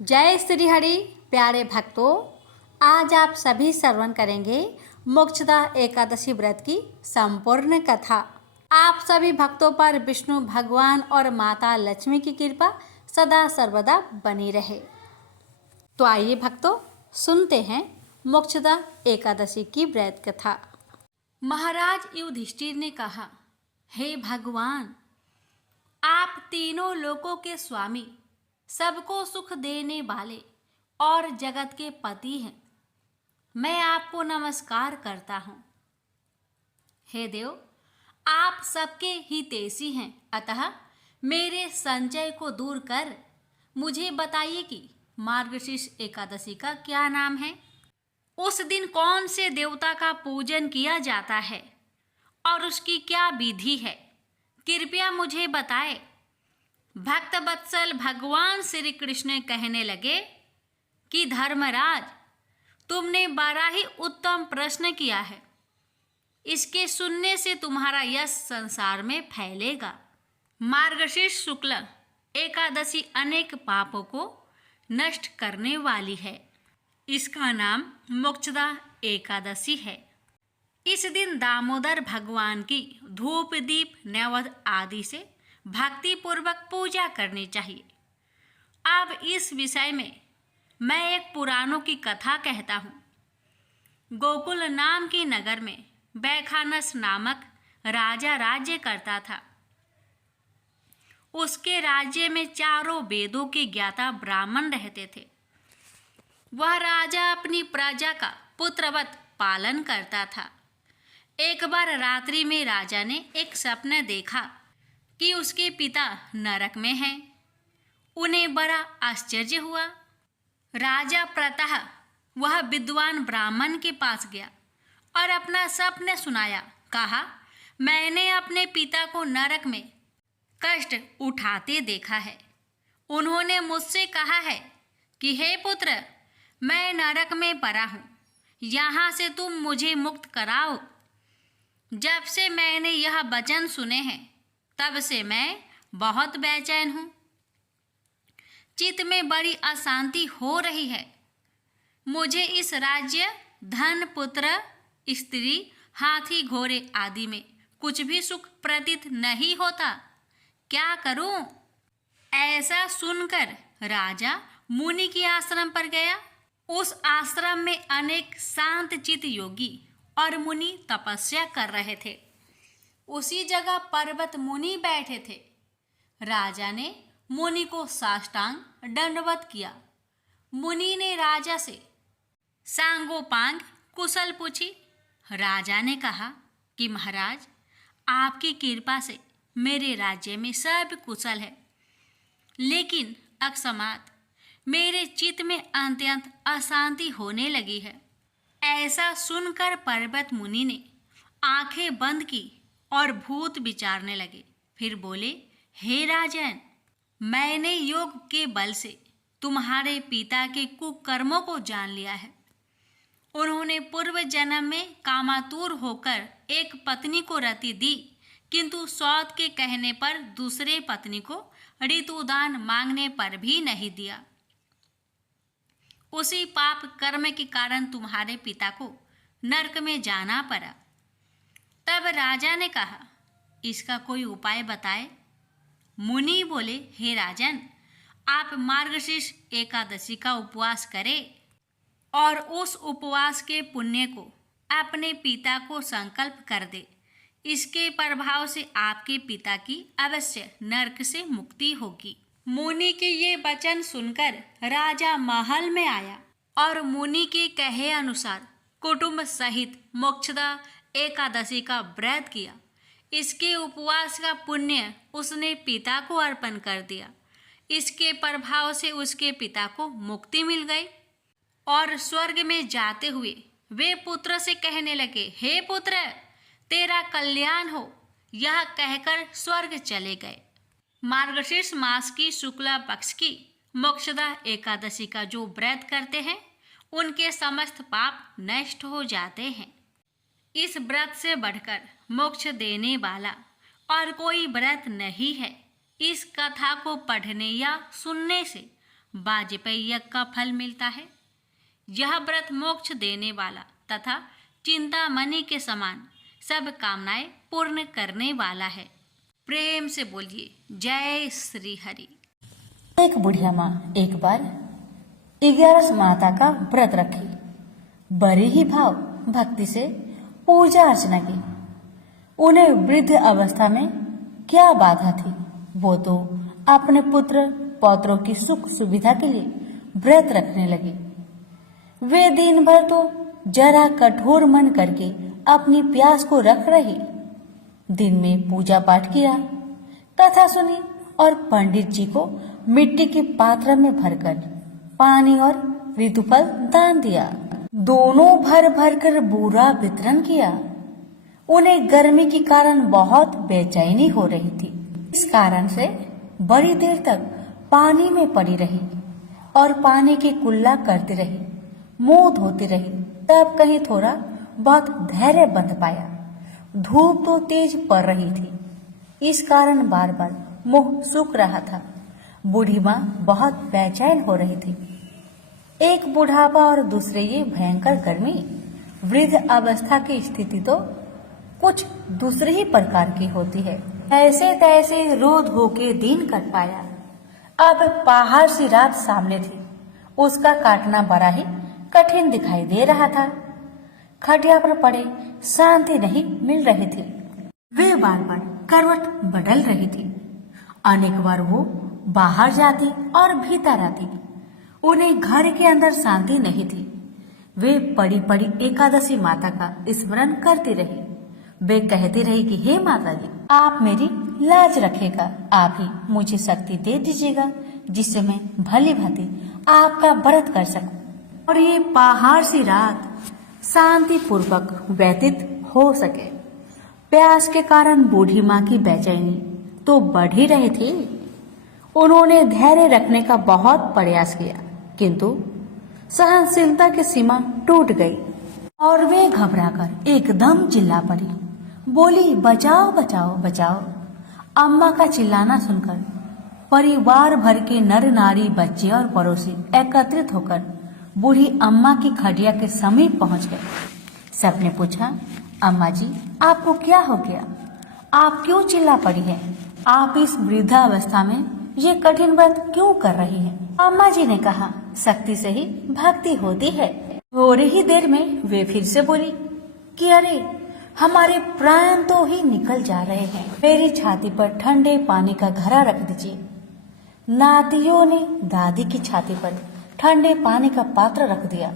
जय श्री हरि। प्यारे भक्तों, आज आप सभी श्रवण करेंगे मोक्षदा एकादशी व्रत की संपूर्ण कथा। आप सभी भक्तों पर विष्णु भगवान और माता लक्ष्मी की कृपा सदा सर्वदा बनी रहे। तो आइए भक्तों, सुनते हैं मोक्षदा एकादशी की व्रत कथा। महाराज युधिष्ठिर ने कहा, हे भगवान, आप तीनों लोकों के स्वामी, सबको सुख देने वाले और जगत के पति हैं। मैं आपको नमस्कार करता हूँ। हे देव, आप सबके हितैषी हैं, अतः मेरे संचय को दूर कर मुझे बताइए कि मार्गशीर्ष एकादशी का क्या नाम है। उस दिन कौन से देवता का पूजन किया जाता है और उसकी क्या विधि है, कृपया मुझे बताए। भक्त वत्सल भगवान श्री कृष्ण कहने लगे कि धर्मराज, तुमने बड़ा ही उत्तम प्रश्न किया है। इसके सुनने से तुम्हारा यश संसार में फैलेगा। मार्गशीर्ष शुक्ल एकादशी अनेक पापों को नष्ट करने वाली है। इसका नाम मोक्षदा एकादशी है। इस दिन दामोदर भगवान की धूप दीप नैवेद्य आदि से भक्ति पूर्वक पूजा करनी चाहिए। अब इस विषय में मैं एक पुराणों की कथा कहता हूँ। गोकुल नाम की नगर में बैखानस नामक राजा राज्य करता था। उसके राज्य में चारों वेदों के ज्ञाता ब्राह्मण रहते थे। वह राजा अपनी प्रजा का पुत्रवत पालन करता था। एक बार रात्रि में राजा ने एक सपना देखा कि उसके पिता नरक में हैं। उन्हें बड़ा आश्चर्य हुआ। राजा प्रातः वह विद्वान ब्राह्मण के पास गया और अपना सपना सुनाया। कहा, मैंने अपने पिता को नरक में कष्ट उठाते देखा है। उन्होंने मुझसे कहा है कि हे पुत्र, मैं नरक में पड़ा हूँ, यहाँ से तुम मुझे मुक्त कराओ। जब से मैंने यह वचन सुने हैं, तब से मैं बहुत बेचैन हूँ। चित्त में बड़ी अशांति हो रही है। मुझे इस राज्य, धन, पुत्र, स्त्री, हाथी, घोड़े आदि में कुछ भी सुख प्रतीत नहीं होता। क्या करूं? ऐसा सुनकर राजा मुनि के आश्रम पर गया। उस आश्रम में अनेक शांत चित्त योगी और मुनि तपस्या कर रहे थे। उसी जगह पर्वत मुनि बैठे थे। राजा ने मुनि को साष्टांग दंडवत किया। मुनि ने राजा से सांगोपांग कुशल पूछी। राजा ने कहा कि महाराज, आपकी कृपा से मेरे राज्य में सब कुशल है, लेकिन अकस्मात मेरे चित्त में अत्यंत अशांति होने लगी है। ऐसा सुनकर पर्वत मुनि ने आंखें बंद की और भूत विचारने लगे। फिर बोले, हे राजन, मैंने योग के बल से तुम्हारे पिता के कुकर्मों को जान लिया है। उन्होंने पूर्व जन्म में कामातुर होकर एक पत्नी को रति दी, किंतु सौत के कहने पर दूसरे पत्नी को ऋतुदान मांगने पर भी नहीं दिया। उसी पाप कर्म के कारण तुम्हारे पिता को नरक में जाना पड़ा। तब राजा ने कहा, इसका कोई उपाय बताए। मुनि बोले, हे राजन, आप मार्गशीर्ष एकादशी का उपवास करें और उस उपवास के पुण्य को अपने पिता को संकल्प कर दे। इसके प्रभाव से आपके पिता की अवश्य नरक से मुक्ति होगी। मुनि के ये वचन सुनकर राजा महल में आया और मुनि के कहे अनुसार कुटुंब सहित मोक्षदा एकादशी का व्रत किया। इसके उपवास का पुण्य उसने पिता को अर्पण कर दिया। इसके प्रभाव से उसके पिता को मुक्ति मिल गई और स्वर्ग में जाते हुए वे पुत्र से कहने लगे, हे पुत्र, तेरा कल्याण हो। यह कहकर स्वर्ग चले गए। मार्गशीर्ष मास की शुक्ला पक्ष की मोक्षदा एकादशी का जो व्रत करते हैं, उनके समस्त पाप नष्ट हो जाते हैं। इस व्रत से बढ़कर मोक्ष देने वाला और कोई व्रत नहीं है। इस कथा को पढ़ने या सुनने से वाजपेयी यज्ञ का फल मिलता है। यह व्रत मोक्ष देने वाला तथा चिंतामणि के समान सब कामनाएं पूर्ण करने वाला है। प्रेम से बोलिए जय श्री हरि। एक बुढ़िया माँ एक बार 11 माता का व्रत रखी। बड़े ही भाव भक्ति से पूजा अर्चना की। उन्हें वृद्ध अवस्था में क्या बाधा थी, वो तो अपने पुत्र पौत्रों की सुख सुविधा के लिए व्रत रखने लगी। वे दिन भर तो जरा कठोर मन करके अपनी प्यास को रख रही। दिन में पूजा पाठ किया, कथा सुनी और पंडित जी को मिट्टी के पात्र में भरकर पानी और ऋतुफल दान दिया। दोनों भर भर कर पूरा वितरण किया। उन्हें गर्मी के कारण बहुत बेचैनी हो रही थी। इस कारण से बड़ी देर तक पानी में पड़ी रही और पानी की कुल्ला करती रही, मुंह धोती रही। तब कहीं थोड़ा बहुत धैर्य बंध पाया। धूप तो तेज पड़ रही थी, इस कारण बार बार मुंह सूख रहा था। बूढ़ी माँ बहुत बेचैन हो रही थी। एक बुढ़ापा और दूसरे ये भयंकर गर्मी। वृद्ध अवस्था की स्थिति तो कुछ दूसरे ही प्रकार की होती है। ऐसे तैसे रो धो के दिन कट पाया। अब पहाड़ सी रात सामने थी, उसका काटना बड़ा ही कठिन दिखाई दे रहा था। खटिया पर पड़े शांति नहीं मिल रही थी। वे बार बार करवट बदल रही थी। अनेक बार वो बाहर जाती और भीतर आती। उन्हें घर के अंदर शांति नहीं थी। वे पड़ी पड़ी एकादशी माता का स्मरण करती रही। वे कहती रही कि हे माता जी, आप मेरी लाज रखेगा, आप ही मुझे शक्ति दे दीजिएगा जिससे मैं भली भांति आपका व्रत कर सकूं और ये पहाड़ सी रात शांति पूर्वक व्यतीत हो सके। प्यास के कारण बूढ़ी माँ की बेचैनी तो बढ़ ही रही थी। उन्होंने धैर्य रखने का बहुत प्रयास किया, किंतु सहनशीलता की सीमा टूट गई और वे घबराकर एकदम चिल्ला पड़ी। बोली, बचाओ बचाओ बचाओ। अम्मा का चिल्लाना सुनकर परिवार भर के नर नारी, बच्चे और पड़ोसी एकत्रित होकर बूढ़ी अम्मा की खटिया के समीप पहुंच गए। सबने पूछा, अम्मा जी आपको क्या हो गया? आप क्यों चिल्ला पड़ी हैं? आप इस वृद्धावस्था में ये कठिन व्रत क्यों कर रही हैं? अम्मा जी ने कहा, शक्ति से ही भक्ति होती है। थोड़ी ही देर में वे फिर से बोली कि अरे हमारे प्राण तो ही निकल जा रहे हैं। मेरी छाती पर ठंडे पानी का घड़ा रख दीजिए। नातियों ने दादी की छाती पर ठंडे पानी का पात्र रख दिया।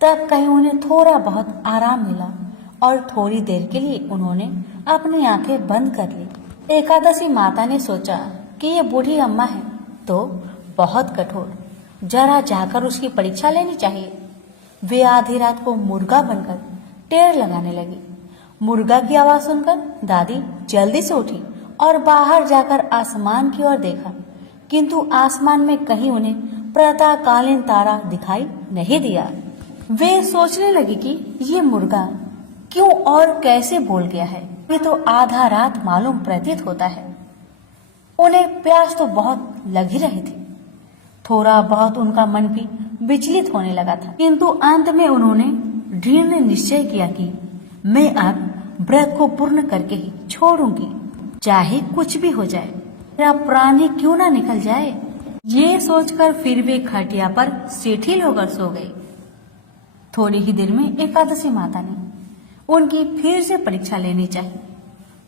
तब कहीं उन्हें थोड़ा बहुत आराम मिला और थोड़ी देर के लिए उन्होंने अपनी आंखें बंद कर ली। एकादशी माता ने सोचा कि ये बूढ़ी अम्मा है तो बहुत कठोर, जरा जाकर उसकी परीक्षा लेनी चाहिए। वे आधी रात को मुर्गा बनकर टेर लगाने लगी। मुर्गा की आवाज सुनकर दादी जल्दी से उठी और बाहर जाकर आसमान की ओर देखा, किंतु आसमान में कहीं उन्हें प्रातःकालीन तारा दिखाई नहीं दिया। वे सोचने लगी कि ये मुर्गा क्यों और कैसे बोल गया है। ये तो आधा रात मालूम प्रतीत होता है। उन्हें प्यास तो बहुत लग ही रही थी। थोड़ा बहुत उनका मन भी विचलित होने लगा था, किंतु अंत में उन्होंने दृढ़ निश्चय किया कि मैं अब व्रत को पूर्ण करके ही छोड़ूंगी, चाहे कुछ भी हो जाए, मेरा प्राण ही क्यों ना निकल जाए। ये सोचकर फिर वे खटिया पर शिथिल होकर सो गई। थोड़ी ही देर में एकादशी माता ने उनकी फिर से परीक्षा लेनी चाहिए।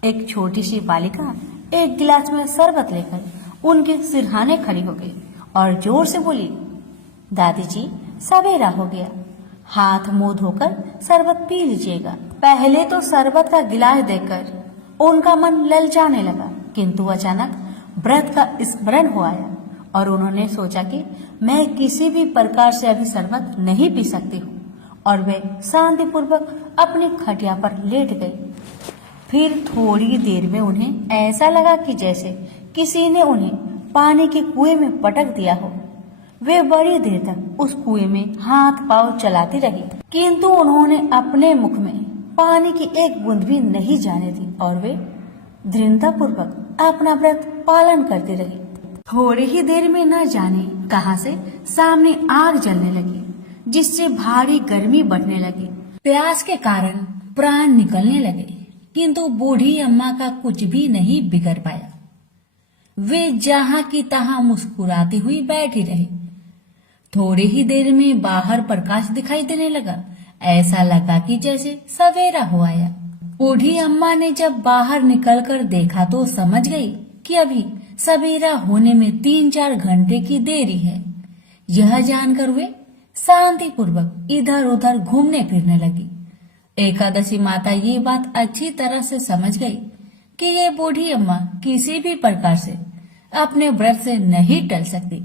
एक छोटी सी बालिका एक गिलास में शरबत लेकर उनके सिरहाने खड़ी हो गई और जोर से बोली, दादी जी सवेरा हो गया, हाथ मुंह धोकर शरबत पी लीजिएगा। पहले तो शरबत का गिलास देखकर उनका मन ललचाने लगा, किंतु अचानक व्रत का स्मरण हो आया और उन्होंने सोचा कि मैं किसी भी प्रकार से अभी शरबत नहीं पी सकती हूँ और वे शांतिपूर्वक अपनी खटिया पर लेट गई। फिर थोड़ी देर में उन्हें ऐसा लगा कि जैसे किसी ने उन्हें पानी के कुएं में पटक दिया हो। वे बड़ी देर तक उस कुएं में हाथ पांव चलाती रही, किंतु उन्होंने अपने मुख में पानी की एक बूंद भी नहीं जाने दी और वे दृढ़तापूर्वक अपना व्रत पालन करती रही। थोड़ी ही देर में न जाने कहां से सामने आग जलने लगी, जिससे भारी गर्मी बढ़ने लगी। प्यास के कारण प्राण निकलने लगे, किंतु बूढ़ी अम्मा का कुछ भी नहीं बिगड़ पाया। वे जहां की तहां मुस्कुराती हुई बैठी रही। थोड़ी ही देर में बाहर प्रकाश दिखाई देने लगा। ऐसा लगा कि जैसे सवेरा हो आया। बूढ़ी अम्मा ने जब बाहर निकलकर देखा तो समझ गई कि अभी सवेरा होने में 3-4 घंटे की देरी है। यह जानकर वे शांति पूर्वक इधर उधर घूमने फिरने लगी। एकादशी माता ये बात अच्छी तरह से समझ गई कि ये बूढ़ी अम्मा किसी भी प्रकार से अपने व्रत से नहीं टल सकती।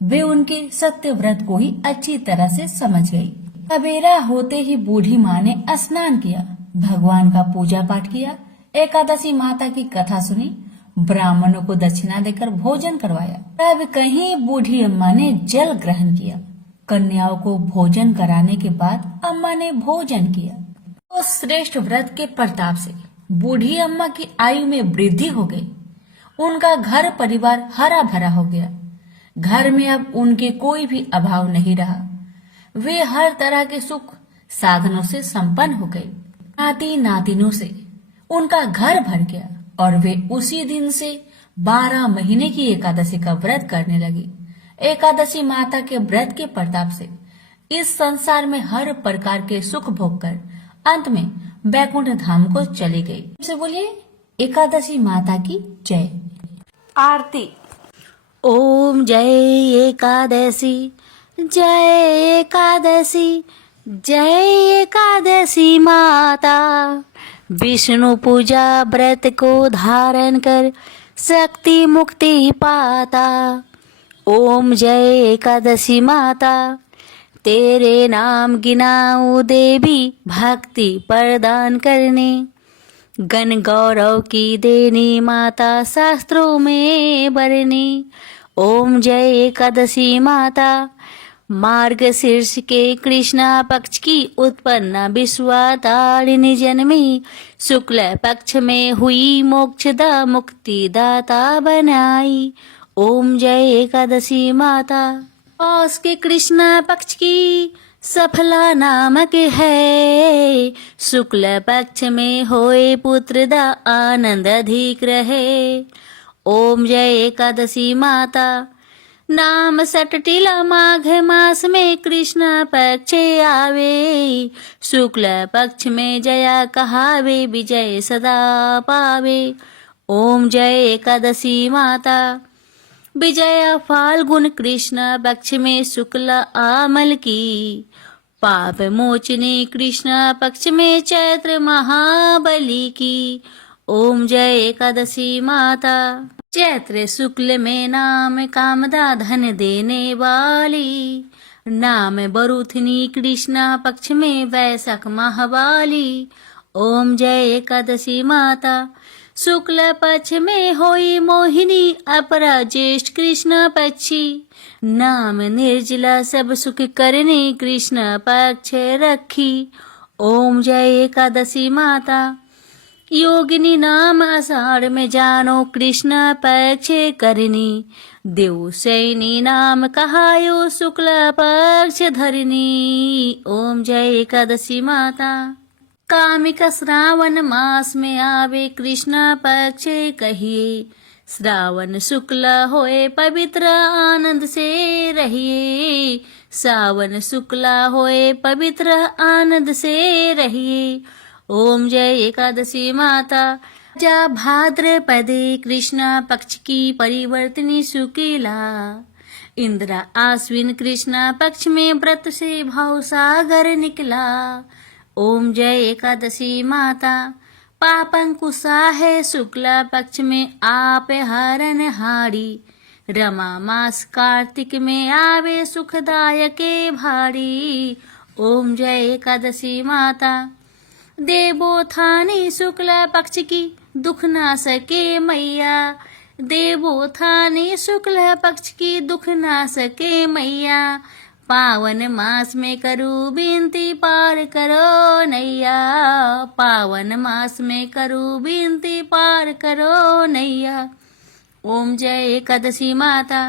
वे उनके सत्य व्रत को ही अच्छी तरह से समझ गई। सवेरा होते ही बूढ़ी माँ ने स्नान किया, भगवान का पूजा पाठ किया, एकादशी माता की कथा सुनी, ब्राह्मणों को दक्षिणा देकर भोजन करवाया। तब कहीं बूढ़ी अम्मा ने जल ग्रहण किया। कन्याओं को भोजन कराने के बाद अम्मा ने भोजन किया। उस श्रेष्ठ व्रत के प्रताप से बूढ़ी अम्मा की आयु में वृद्धि हो गई। उनका घर परिवार हरा भरा हो गया। घर में अब उनके कोई भी अभाव नहीं रहा। वे हर तरह के सुख साधनों से संपन्न हो गए। नाती नातिनों से उनका घर भर गया और वे उसी दिन से 12 महीने की एकादशी का व्रत करने लगी। एकादशी माता के व्रत के प्रताप से इस संसार में हर प्रकार के सुख भोग कर अंत में बैकुंठ धाम को चली गई। से बोलिए एकादशी माता की जय। आरती। ओम जय एकादशी, जय एकादशी, जय एकादशी माता। विष्णु पूजा व्रत को धारण कर शक्ति मुक्ति पाता। ओम जय एकादशी माता, तेरे नाम गिनाऊं देवी, भक्ति प्रदान करने। गण गौरव की देनी माता, शास्त्रों में बरनी। ओम जय एकादशी माता, मार्गशीर्ष के कृष्णा पक्ष की उत्पन्ना विश्वातारिणी जन्मी, शुक्ल पक्ष में हुई मोक्षदा मुक्ति दाता बनाई। ओम जय एकादशी माता, पौष के कृष्णा पक्ष की सफला नामक है, शुक्ल पक्ष में होए पुत्र दा आनंद अधिक रहे। ओम जय एकादशी माता, नाम सटटिला माघ मास में कृष्ण पक्ष आवे, शुक्ल पक्ष में जया कहावे, विजय सदा पावे। ओम जय एकादशी माता, विजया फाल्गुन कृष्ण पक्ष में शुक्ल आमल की, पाप मोचनी कृष्ण पक्ष में चैत्र महाबली की। ओम जय एकादशी माता, चैत्र शुक्ल में नाम कामदा धन देने वाली, नाम बरुथनी कृष्ण पक्ष में वैशाख महावाली। ओम जय एकादशी माता, शुक्ल पक्ष में होई मोहिनी, अपरा ज्येष्ठ कृष्ण पक्षी, नाम निर्जला सब सुख करने कृष्ण पक्ष रखी। ओम जय एकादशी माता, योगिनी नाम आषाढ़ में जानो कृष्ण पक्ष करनी, देव सैनी नाम कहायो शुक्ल पक्ष धरनी। ओम जय एकादशी माता, कामिक श्रावण मास में आवे कृष्ण पक्ष कहिए, श्रावण शुक्ल होए पवित्र आनंद से रहिए, सावन शुक्ल होए पवित्र आनंद से रहिए। ओम जय एकादशी माता, जा भाद्रपदे कृष्ण पक्ष की परिवर्तनी शुक्ला, इंद्रा आश्विन कृष्ण पक्ष में व्रत से भाव सागर निकला। ओम जय एकादशी माता, पापंकुशा है शुक्ला पक्ष में आप हरण हारी, रमा मास कार्तिक में आवे सुखदायक भारी। ओम जय एकादशी माता, देवोत्थानी शुक्ल पक्ष की दुख ना सके मैया, देवोत्थानी शुक्ल पक्ष की दुख ना सके मैया, पावन मास में करूँ विनती पार करो नैया, पावन मास में करूँ विनती पार करो नैया। ओम जय एकादशी माता,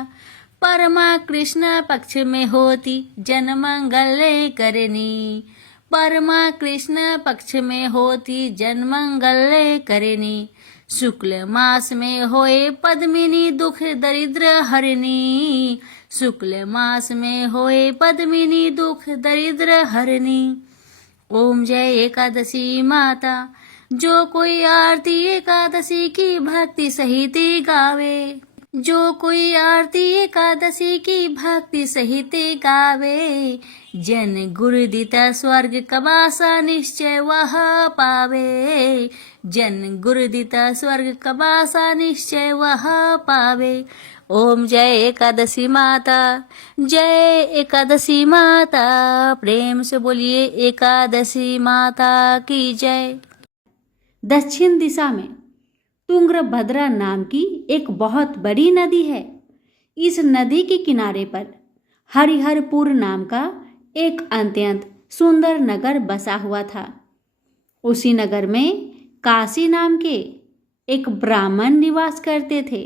परमा कृष्ण पक्ष में होती, जन मंगल करनी। परमा कृष्ण पक्ष में होती, जन मंगल करनी। शुक्ल मास में होए पद्मिनी, दुख दरिद्र हरनी। शुक्ल मास में होए पद्मिनी, दुख दरिद्र हरनी। ओम जय एकादशी माता, जो कोई आरती एकादशी की भक्ति सहित गावे। जो कोई आरती एकादशी की भक्ति सहित गावे, जन गुरु दिता स्वर्ग कबासा निश्चय वह पावे। जन गुरु दिता स्वर्ग कबासा निश्चय वह पावे। ओम जय एकादशी माता, जय एकादशी माता। प्रेम से बोलिए एकादशी माता की जय। दक्षिण दिशा में तुंगभद्रा नाम की एक बहुत बड़ी नदी है। इस नदी के किनारे पर हरिहरपुर नाम का एक अत्यंत सुंदर नगर बसा हुआ था। उसी नगर में काशी नाम के एक ब्राह्मण निवास करते थे।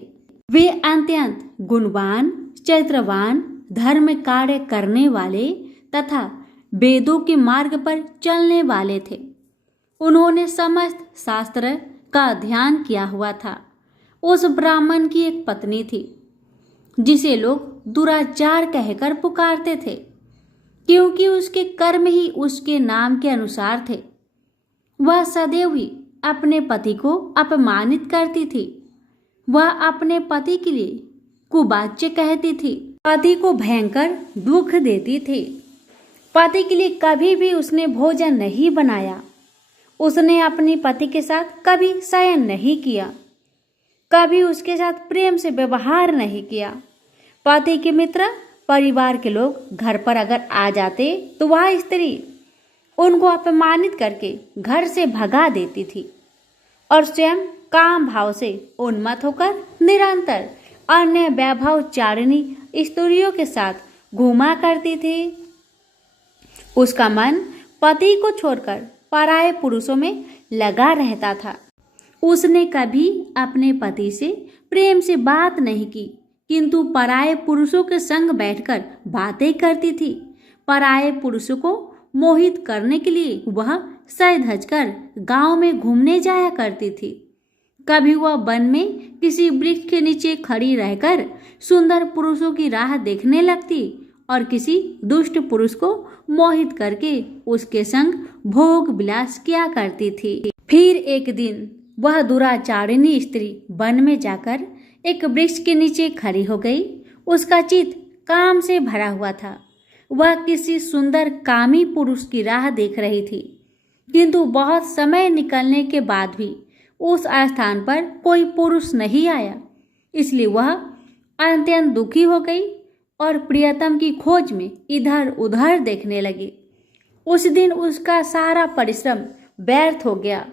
वे अत्यंत गुणवान, चरित्रवान, धर्म कार्य करने वाले तथा वेदों के मार्ग पर चलने वाले थे। उन्होंने समस्त शास्त्र का अध्ययन किया हुआ था। उस ब्राह्मण की एक पत्नी थी जिसे लोग दुराचार कहकर पुकारते थे, क्योंकि उसके कर्म ही उसके नाम के अनुसार थे। वह सदैव ही अपने पति को अपमानित करती थी। वह अपने पति के लिए कुवाच्य कहती थी, पति को भयंकर दुख देती थी। पति के लिए कभी भी उसने भोजन नहीं बनाया। उसने अपने पति के साथ कभी शयन नहीं किया, कभी उसके साथ प्रेम से व्यवहार नहीं किया। पति के मित्र, परिवार के लोग घर पर अगर आ जाते तो वह स्त्री उनको अपमानित करके घर से भगा देती थी और स्वयं काम भाव से उन्मत्त होकर निरंतर अन्य वैभवचारिणी स्त्रियों के साथ घूमा करती थी। उसका मन पति को छोड़कर पराये पुरुषों में लगा रहता था। उसने कभी अपने पति से प्रेम से बात नहीं की, किंतु पराये पुरुषों के संग बैठकर बातें करती थी। पराये पुरुषों को मोहित करने के लिए वह सज धज कर गाँव में घूमने जाया करती थी। कभी वह वन में किसी वृक्ष के नीचे खड़ी रहकर सुंदर पुरुषों की राह देखने लगती और किसी दुष्ट पुरुष को मोहित करके उसके संग भोग विलास किया करती थी। फिर एक दिन वह दुराचारिणी स्त्री वन में जाकर एक वृक्ष के नीचे खड़ी हो गई। उसका चित्त काम से भरा हुआ था। वह किसी सुंदर कामी पुरुष की राह देख रही थी, किंतु बहुत समय निकलने के बाद भी उस स्थान पर कोई पुरुष नहीं आया। इसलिए वह अत्यंत दुखी हो गई और प्रियतम की खोज में इधर उधर देखने लगी। उस दिन उसका सारा परिश्रम व्यर्थ हो गया।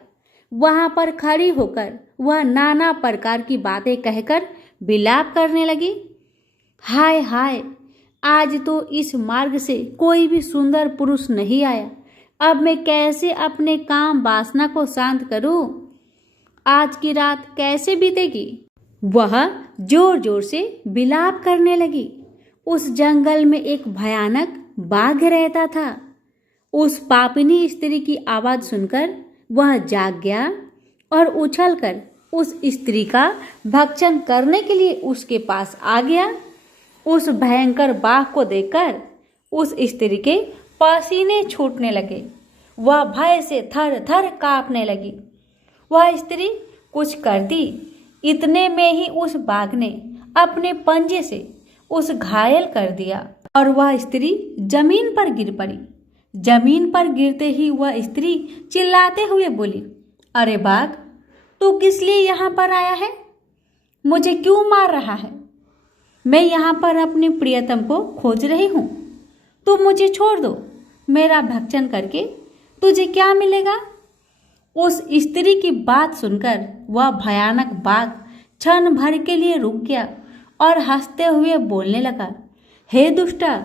वहां पर खड़ी होकर वह नाना प्रकार की बातें कहकर विलाप करने लगी। हाय हाय, आज तो इस मार्ग से कोई भी सुंदर पुरुष नहीं आया। अब मैं कैसे अपने काम वासना को शांत करूं? आज की रात कैसे बीतेगी? वह जोर जोर से विलाप करने लगी। उस जंगल में एक भयानक बाघ रहता था। उस पापिनी स्त्री की आवाज सुनकर वह जाग गया और उछलकर उस स्त्री का भक्षण करने के लिए उसके पास आ गया। उस भयंकर बाघ को देखकर उस स्त्री के पसीने छूटने लगे। वह भय से थर थर कांपने लगी। वह स्त्री कुछ करती, इतने में ही उस बाघ ने अपने पंजे से उस घायल कर दिया और वह स्त्री जमीन पर गिर पड़ी। जमीन पर गिरते ही वह स्त्री चिल्लाते हुए बोली, अरे बाघ, तू किस लिए यहाँ पर आया है? मुझे क्यों मार रहा है? मैं यहाँ पर अपने प्रियतम को खोज रही हूँ। तू मुझे छोड़ दो। मेरा भक्षण करके तुझे क्या मिलेगा? उस स्त्री की बात सुनकर वह भयानक बाघ क्षण भर के लिए रुक गया और हंसते हुए बोलने लगा, हे दुष्टा,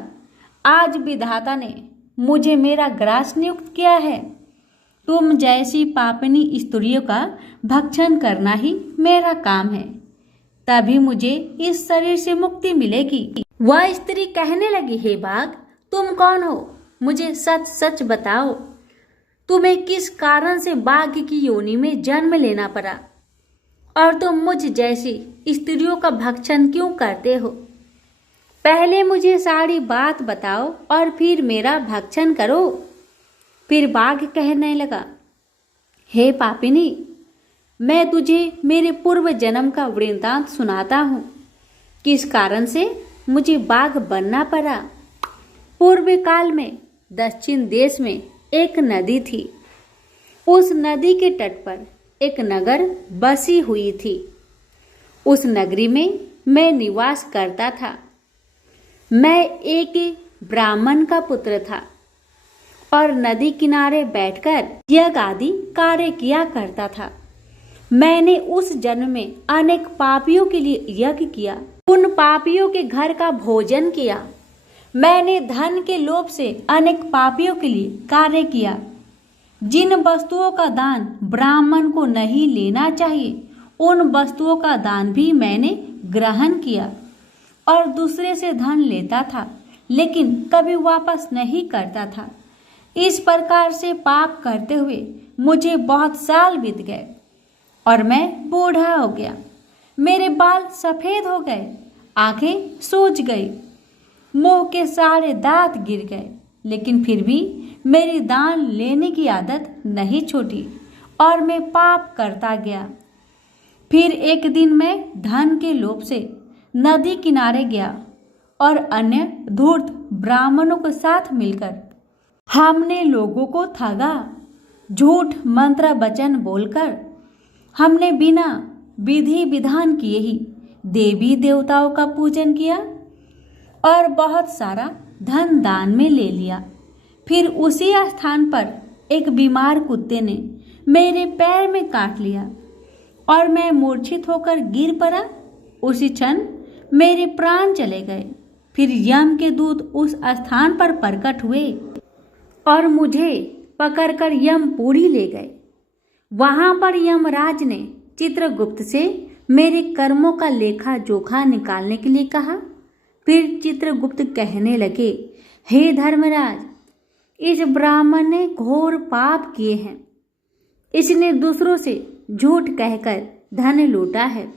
आज विधाता ने मुझे मेरा ग्रास नियुक्त किया है। तुम जैसी पापिनी स्त्रियों का भक्षण करना ही मेरा काम है। तभी मुझे इस शरीर से मुक्ति मिलेगी। वह स्त्री कहने लगी, हे बाघ, तुम कौन हो? मुझे सच सच बताओ, तुम्हें किस कारण से बाघ की योनि में जन्म लेना पड़ा और तुम मुझ जैसी स्त्रियों का भक्षण क्यों करते हो? पहले मुझे सारी बात बताओ और फिर मेरा भक्षण करो। फिर बाघ कहने लगा, हे पापिनी, मैं तुझे मेरे पूर्व जन्म का वृत्तांत सुनाता हूँ, किस कारण से मुझे बाघ बनना पड़ा। पूर्व काल में दक्षिण देश में एक नदी थी। उस नदी के तट पर एक नगर बसी हुई थी। उस नगरी में मैं निवास करता था। मैं एक ब्राह्मण का पुत्र था और नदी किनारे बैठकर यज्ञ आदि कार्य किया करता था। मैंने उस जन्म में अनेक पापियों के लिए यज्ञ किया, उन पापियों के घर का भोजन किया। मैंने धन के लोभ से अनेक पापियों के लिए कार्य किया। जिन वस्तुओं का दान ब्राह्मण को नहीं लेना चाहिए, उन वस्तुओं का दान भी मैंने ग्रहण किया और दूसरे से धन लेता था, लेकिन कभी वापस नहीं करता था। इस प्रकार से पाप करते हुए मुझे बहुत साल बीत गए और मैं बूढ़ा हो गया। मेरे बाल सफेद हो गए, आंखें सूज गई, मुंह के सारे दांत गिर गए, लेकिन फिर भी मेरी दान लेने की आदत नहीं छूटी और मैं पाप करता गया। फिर एक दिन मैं धन के लोभ से नदी किनारे गया और अन्य धूर्त ब्राह्मणों के साथ मिलकर हमने लोगों को ठगा। झूठ मंत्र वचन बोलकर हमने बिना विधि विधान किए ही देवी देवताओं का पूजन किया और बहुत सारा धन दान में ले लिया। फिर उसी स्थान पर एक बीमार कुत्ते ने मेरे पैर में काट लिया और मैं मूर्छित होकर गिर पड़ा। उसी क्षण मेरे प्राण चले गए। फिर यम के दूत उस स्थान पर प्रकट हुए और मुझे पकड़कर यमपुरी ले गए। वहां पर यमराज ने चित्रगुप्त से मेरे कर्मों का लेखा जोखा निकालने के लिए कहा। फिर चित्रगुप्त कहने लगे, हे धर्मराज, इस ब्राह्मण ने घोर पाप किए हैं। इसने दूसरों से झूठ कहकर धन लूटा है,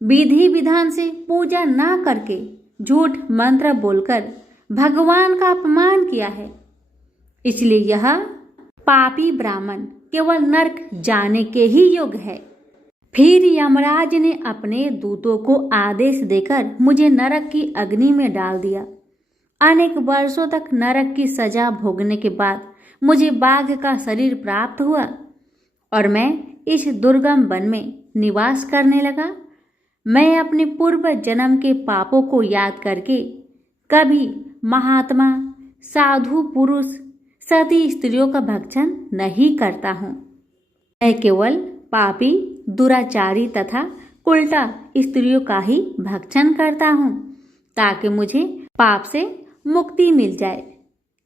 विधि विधान से पूजा ना करके झूठ मंत्र बोलकर भगवान का अपमान किया है। इसलिए यह पापी ब्राह्मण केवल नरक जाने के ही योग्य है। फिर यमराज ने अपने दूतों को आदेश देकर मुझे नरक की अग्नि में डाल दिया। अनेक वर्षों तक नरक की सजा भोगने के बाद मुझे बाघ का शरीर प्राप्त हुआ और मैं इस दुर्गम वन में निवास करने लगा। मैं अपने पूर्व जन्म के पापों को याद करके कभी महात्मा, साधु पुरुष, सती स्त्रियों का भक्षण नहीं करता हूँ। मैं केवल पापी, दुराचारी तथा उल्टा स्त्रियों का ही भक्षण करता हूँ ताकि मुझे पाप से मुक्ति मिल जाए।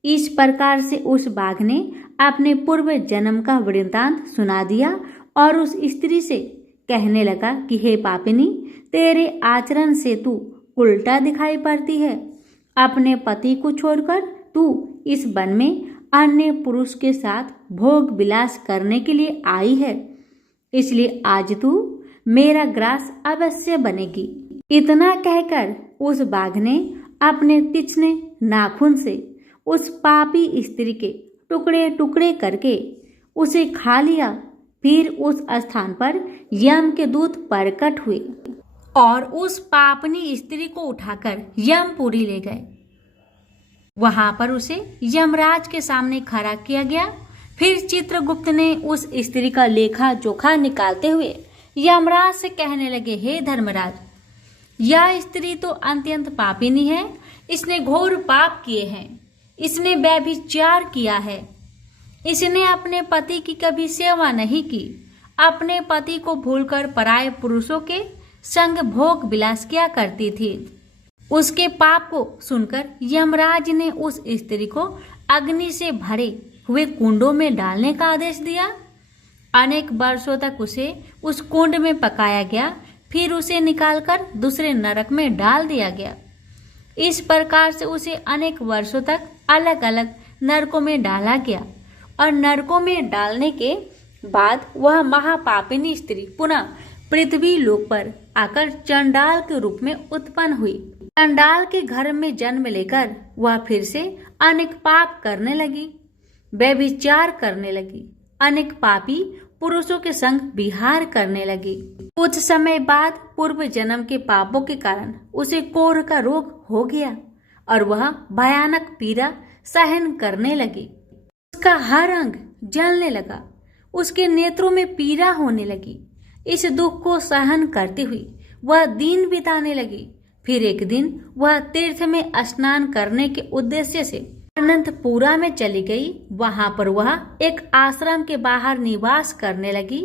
इस प्रकार से उस बाघ ने अपने पूर्व जन्म का वृत्तांत सुना दिया और उस स्त्री से कहने लगा कि हे पापिनी, तेरे आचरण से तू उल्टा दिखाई पड़ती है। अपने पति को छोड़कर तू इस वन में अन्य पुरुष के साथ भोग विलास करने के लिए आई है, इसलिए आज तू मेरा ग्रास अवश्य बनेगी। इतना कहकर उस बाघ ने अपने तीक्ष्ण नाखून से उस पापी स्त्री के टुकड़े टुकड़े करके उसे खा लिया। फिर उस स्थान पर यम के दूत प्रकट हुए और उस पापनी स्त्री को उठाकर यमपुरी ले गए। वहां पर उसे यमराज के सामने खड़ा किया गया। फिर चित्रगुप्त ने उस स्त्री का लेखा जोखा निकालते हुए यमराज से कहने लगे, हे धर्मराज, यह स्त्री तो अत्यंत पापिनी है। इसने घोर पाप किए हैं। इसने व्यभिचार किया है। इसने अपने पति की कभी सेवा नहीं की। अपने पति को भूलकर पराये पुरुषों के संग भोग विलास किया करती थी। उसके पाप को सुनकर यमराज ने उस स्त्री को अग्नि से भरे हुए कुंडों में डालने का आदेश दिया। अनेक वर्षों तक उसे उस कुंड में पकाया गया। फिर उसे निकालकर दूसरे नरक में डाल दिया गया। इस प्रकार से उसे अनेक वर्षों तक अलग अलग नरकों में डाला गया और नरकों में डालने के बाद वह महापापिनी स्त्री पुनः पृथ्वी लोक पर आकर चंडाल के रूप में उत्पन्न हुई। चंडाल के घर में जन्म लेकर वह फिर से अनेक पाप करने लगी, व्यभिचार करने लगी, अनेक पापी पुरुषों के संग विहार करने लगी। कुछ समय बाद पूर्व जन्म के पापों के कारण उसे कोढ़ का रोग हो गया और वह भयानक पीड़ा सहन करने लगी। उसका हर अंग जलने लगा, उसके नेत्रों में पीड़ा होने लगी। इस दुख को सहन करते हुए वह दिन बिताने लगी। फिर एक दिन वह तीर्थ में स्नान करने के उद्देश्य से अनंतपुरा में चली गई। वहां पर वह एक आश्रम के बाहर निवास करने लगी।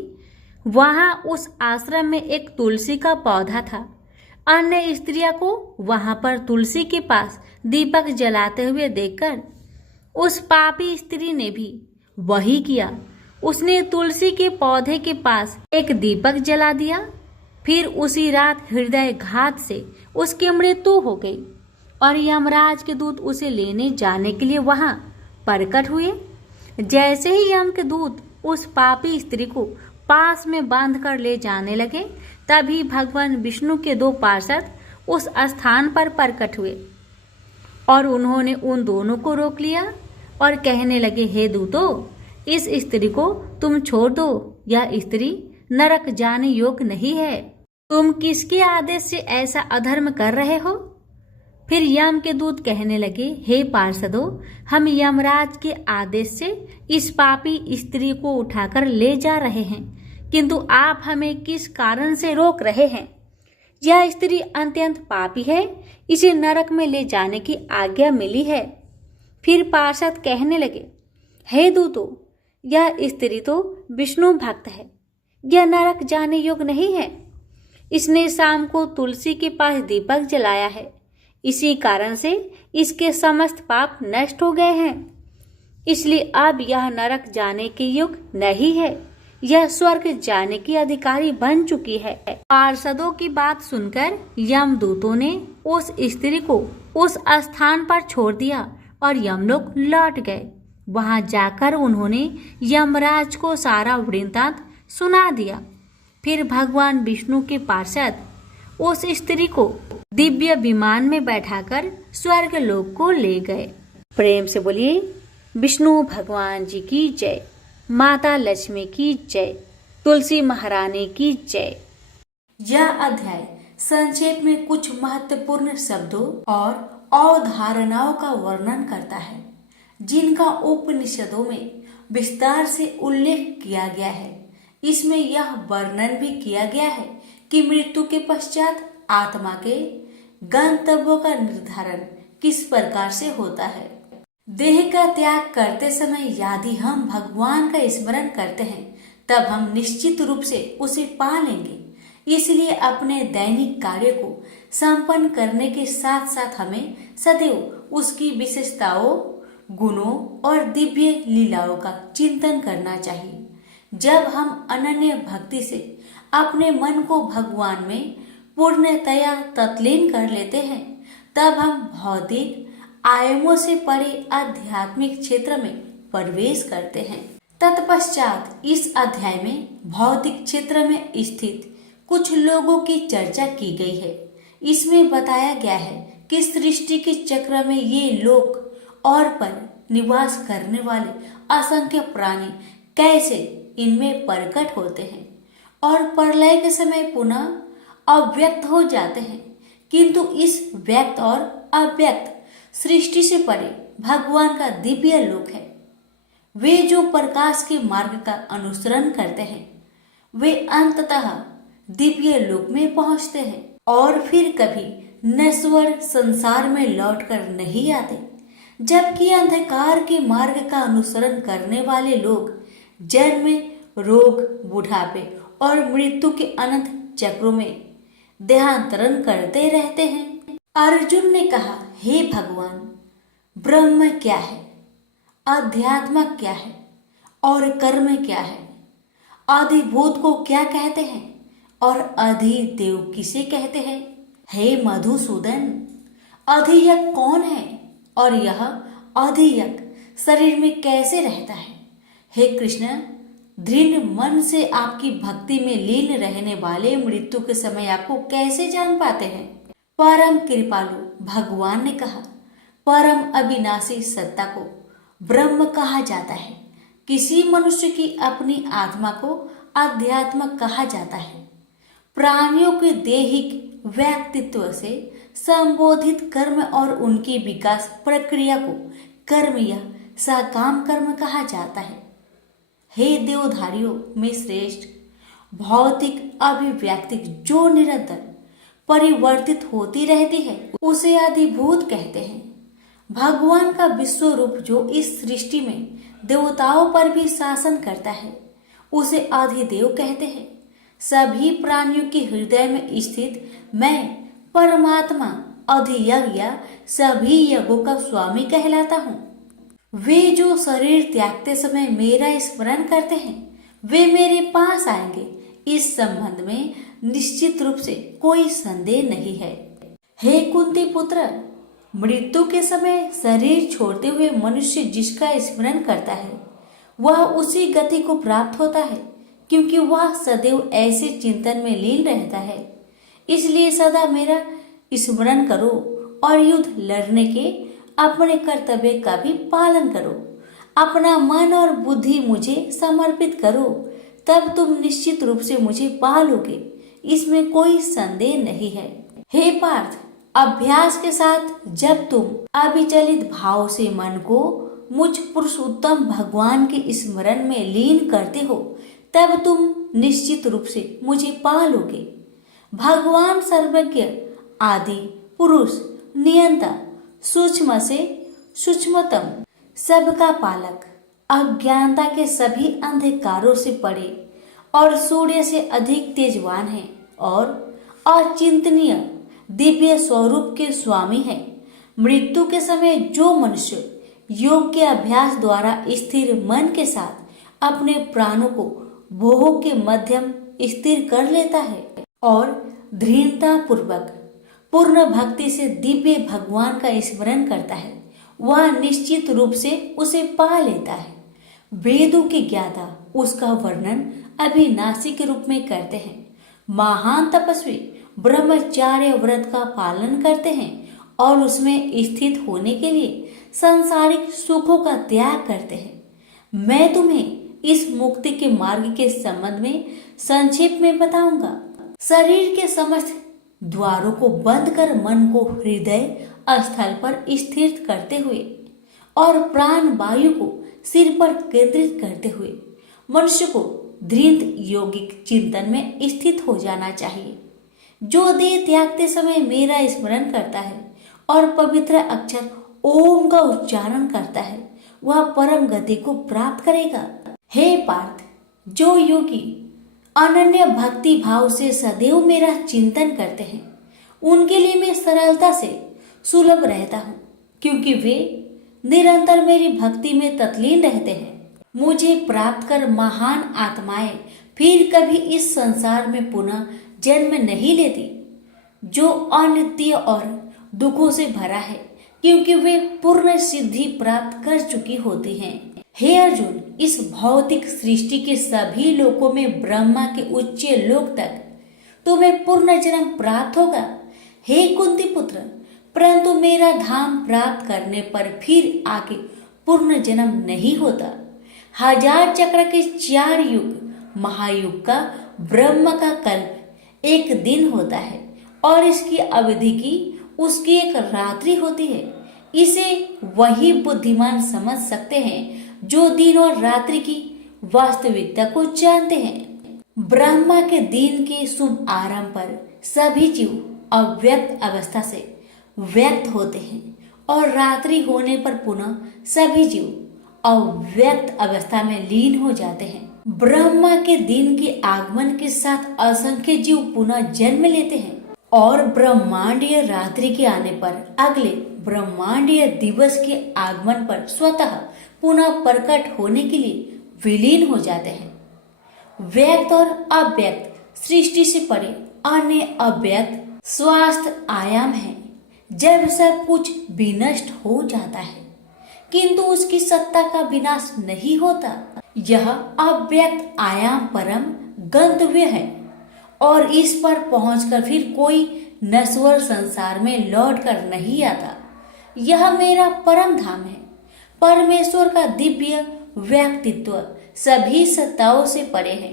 वहां उस आश्रम में एक तुलसी का पौधा था। अन्य स्त्रियों को वहां पर तुलसी के पास दीपक जलाते हुए देखकर उस पापी स्त्री ने भी वही किया। उसने तुलसी के पौधे के पास एक दीपक जला दिया। फिर उसी रात हृदय घात से उसकी मृत्यु हो गई और यमराज के दूत उसे लेने जाने के लिए वहां प्रकट हुए। जैसे ही यम के दूत उस पापी स्त्री को पास में बांधकर ले जाने लगे, तभी भगवान विष्णु के दो पार्षद उस स्थान पर प्रकट हुए और उन्होंने उन दोनों को रोक लिया और कहने लगे, हे दूतों, इस स्त्री को तुम छोड़ दो। यह स्त्री नरक जाने योग्य नहीं है। तुम किसके आदेश से ऐसा अधर्म कर रहे हो? फिर यम के दूत कहने लगे, हे पार्षदों, हम यमराज के आदेश से इस पापी स्त्री को उठाकर ले जा रहे हैं, किंतु आप हमें किस कारण से रोक रहे हैं? यह स्त्री अत्यंत पापी है, इसे नरक में ले जाने की आज्ञा मिली है। फिर पार्षद कहने लगे, हे दूतों, यह स्त्री तो विष्णु भक्त है, यह नरक जाने योग्य नहीं है। इसने शाम को तुलसी के पास दीपक जलाया है, इसी कारण से इसके समस्त पाप नष्ट हो गए हैं। इसलिए अब यह नरक जाने के योग्य नहीं है, यह स्वर्ग जाने की अधिकारी बन चुकी है। पार्षदों की बात सुनकर यमदूतों ने उस स्त्री को उस स्थान पर छोड़ दिया और यमलोक लौट गए। वहां जाकर उन्होंने यमराज को सारा वृत्तांत सुना दिया। फिर भगवान विष्णु के पार्षद उस स्त्री को दिव्य विमान में बैठाकर स्वर्ग लोक को ले गए। प्रेम से बोलिए विष्णु भगवान जी की जय, माता लक्ष्मी की जय, तुलसी महारानी की जय। यह अध्याय संक्षेप में कुछ महत्वपूर्ण शब्दों और अवधारणाओं का वर्णन करता है, जिनका उपनिषदों में विस्तार से उल्लेख किया गया है। इसमें यह वर्णन भी किया गया है कि मृत्यु के पश्चात आत्मा के गंतव्यों का निर्धारण किस प्रकार से होता है। देह का त्याग करते समय यदि हम भगवान का स्मरण करते हैं, तब हम निश्चित रूप से उसे पा लेंगे। इसलिए अपने दैनिक कार्य को संपन्न करने के साथ साथ हमें सदैव उसकी विशेषताओं, गुणों और दिव्य लीलाओं का चिंतन करना चाहिए। जब हम अनन्य भक्ति से अपने मन को भगवान में पूर्णतया तल्लीन कर लेते हैं, तब हम भौतिक आयामों से परे आध्यात्मिक क्षेत्र में प्रवेश करते हैं। तत्पश्चात इस अध्याय में भौतिक क्षेत्र में स्थित कुछ लोगों की चर्चा की गई है। इसमें बताया गया है कि सृष्टि के चक्र में ये लोक और पर निवास करने वाले असंख्य प्राणी कैसे इनमें प्रकट होते हैं और प्रलय के समय पुनः अव्यक्त हो जाते हैं। किंतु इस व्यक्त और अव्यक्त सृष्टि से परे भगवान का दिव्य लोक है। वे जो प्रकाश के मार्ग का अनुसरण करते हैं, वे अंततः दिव्य लोक में पहुंचते हैं और फिर कभी नश्वर संसार में लौटकर नहीं आते। जबकि अंधकार के मार्ग का अनुसरण करने वाले लोग जन्म, रोग, बुढ़ापे और मृत्यु के अनंत चक्रों में देहांतरण करते रहते हैं। अर्जुन ने कहा, हे भगवान, ब्रह्म क्या है, अध्यात्म क्या है और कर्म क्या है, आदिभूत को क्या कहते हैं और अधिदेव किसे कहते हैं? हे मधुसूदन, अधियज्ञ कौन है और यह अधियज्ञ शरीर में कैसे रहता है? हे कृष्ण, दृढ़ मन से आपकी भक्ति में लीन रहने वाले मृत्यु के समय आपको कैसे जान पाते हैं? परम कृपालु भगवान ने कहा, परम अविनाशी सत्ता को ब्रह्म कहा जाता है। किसी मनुष्य की अपनी आत्मा को अध्यात्म कहा जाता है। प्राणियों के दैहिक व्यक्तित्व से संबोधित कर्म और उनकी विकास प्रक्रिया को कर्म या सकाम कर्म कहा जाता है। हे देवधारियों में श्रेष्ठ, भौतिक अभिव्यक्ति जो निरंतर परिवर्तित होती रहती है उसे आदिभूत कहते हैं। भगवान का विश्व रूप जो इस सृष्टि में देवताओं पर भी शासन करता है उसे अधिदेव कहते हैं। सभी प्राणियों के हृदय में स्थित मैं परमात्मा अधियज्ञ या सभी यज्ञों का स्वामी कहलाता हूँ। वे जो शरीर त्यागते समय मेरा स्मरण करते हैं वे मेरे पास आएंगे, इस संबंध में निश्चित रूप से कोई संदेह नहीं है। हे कुंती पुत्र, मृत्यु के समय शरीर छोड़ते हुए मनुष्य जिसका स्मरण करता है वह उसी गति को प्राप्त होता है, क्योंकि वह सदैव ऐसे चिंतन में लीन रहता है। इसलिए सदा मेरा स्मरण करो और युद्ध लड़ने के अपने कर्तव्य का भी पालन करो। अपना मन और बुद्धि मुझे समर्पित करो, तब तुम निश्चित रूप से मुझे पा लोगे, इसमें कोई संदेह नहीं है। हे पार्थ, अभ्यास के साथ जब तुम अविचलित भाव से मन को मुझ पुरुषोत्तम भगवान के स्मरण में लीन करते हो तब तुम निश्चित रूप से मुझे पा लोगे। भगवान सर्वज्ञ, आदि पुरुष, नियंता, सूक्ष्म से सूक्ष्मतम, सबका पालक, अज्ञानता के सभी अंधकारों से परे और सूर्य से अधिक तेजवान है और अचिंतनीय दिव्य स्वरूप के स्वामी है। मृत्यु के समय जो मनुष्य योग के अभ्यास द्वारा स्थिर मन के साथ अपने प्राणों को भोग के मध्यम स्थिर कर लेता है और दृढ़ता पूर्वक पूर्ण भक्ति से दिव्य भगवान का स्मरण करता है, वह निश्चित रूप से उसे पा लेता है। वेदों के ज्ञाता उसका वर्णन अविनाशी के रूप में करते हैं। महान तपस्वी ब्रह्मचार्य व्रत का पालन करते हैं और उसमें स्थित होने के लिए सांसारिक सुखों का त्याग करते हैं। मैं तुम्हें इस मुक्ति के मार्ग के संबंध में संक्षेप में बताऊंगा। शरीर के समस्त द्वारों को बंद कर मन को हृदय स्थल पर स्थिर करते हुए और प्राण वायु को सिर पर केंद्रित करते हुए मनुष्य को दृढ़ योगिक चिंतन में स्थित हो जाना चाहिए। जो देह त्यागते समय मेरा स्मरण करता है और पवित्र अक्षर ओम का उच्चारण करता है वह परम गति को प्राप्त करेगा। हे पार्थ, जो योगी अनन्य भक्ति भाव से सदैव मेरा चिंतन करते हैं उनके लिए मैं सरलता से सुलभ रहता हूँ, क्योंकि वे निरंतर मेरी भक्ति में तत्लीन रहते हैं। मुझे प्राप्त कर महान आत्माएं फिर कभी इस संसार में पुनः जन्म नहीं लेती, जो अनित्य और दुखों से भरा है, क्योंकि वे पूर्ण सिद्धि प्राप्त कर चुकी होती हैं। हे अर्जुन, इस भौतिक सृष्टि के सभी लोकों में ब्रह्मा के उच्च लोक तक तुम्हें पूर्ण जन्म प्राप्त होगा। हे कुंती पुत्र, परंतु मेरा धाम प्राप्त करने पर फिर आगे पूर्ण जन्म नहीं होता। 1000 चक्र के 4 युग महायुग का ब्रह्म का कल्प एक दिन होता है और इसकी अवधि की उसकी एक रात्रि होती है। इसे वही बुद्धिमान समझ सकते हैं जो दिन और रात्रि की वास्तविकता को जानते हैं। ब्रह्मा के दिन के शुभ आरंभ पर सभी जीव अव्यक्त अवस्था से व्यक्त होते हैं और रात्रि होने पर पुनः सभी जीव अव्यक्त अवस्था में लीन हो जाते हैं। ब्रह्मा के दिन के आगमन के साथ असंख्य जीव पुनः जन्म लेते हैं और ब्रह्मांडीय रात्रि के आने पर अगले ब्रह्मांडीय दिवस के आगमन पर स्वतः पुनः प्रकट होने के लिए विलीन हो जाते हैं। व्यक्त और अव्यक्त सृष्टि से परे अन्य अव्यक्त स्वास्थ्य आयाम है। जब सब कुछ विनष्ट हो जाता है किंतु उसकी सत्ता का विनाश नहीं होता। यह अव्यक्त आयाम परम गंतव्य है और इस पर पहुंचकर फिर कोई नश्वर संसार में लौट कर नहीं आता। यह मेरा परम धाम है। परमेश्वर का दिव्य व्यक्तित्व सभी सत्ताओं से परे है।